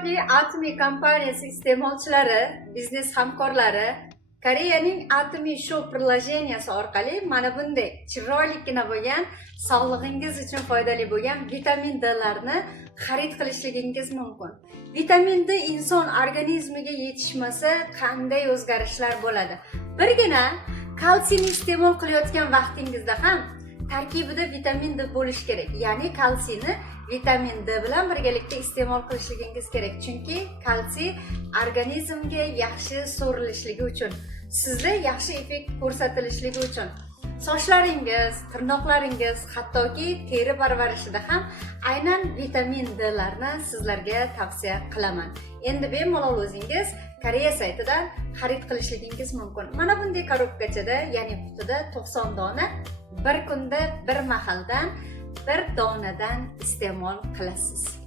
Atomiy kompaniyasi iste'molchilari, biznes hamkorlari Koreyaning Atomiy Show prilojeniyasi orqali mana bunday chiroyligina bo'lgan, sog'lig'ingiz uchun foydali bo'lgan vitamin D larni xarid qilishligingiz mumkin. Vitamin D inson organizmiga yetishmasa qanday o'zgarishlar bo'ladi? Birgina kalsiyni iste'mol qilayotgan vaqtingizda ham tarkibida vitamin D bo'lishi kerak. Ya'ni kalsiyni vitamin D bilan birgalikda iste'mol qilishligingiz kerak. Chunki kalsiy organizmga yaxshi so'rilishligi uchun, sizda yaxshi effekt ko'rsatilishligi uchun, sochlaringiz, tirnoqlaringiz, hattoki teri parvarishida ham aynan vitamin D larni sizlarga tavsiya qilaman. Endi bemalol o'zingiz Koreya saytidan xarid qilishligingiz mumkin. Mana bunday korobkachada, ya'ni qutida 90 dona bir kunda bir mahaldan bir donadan iste'mol qilasiz.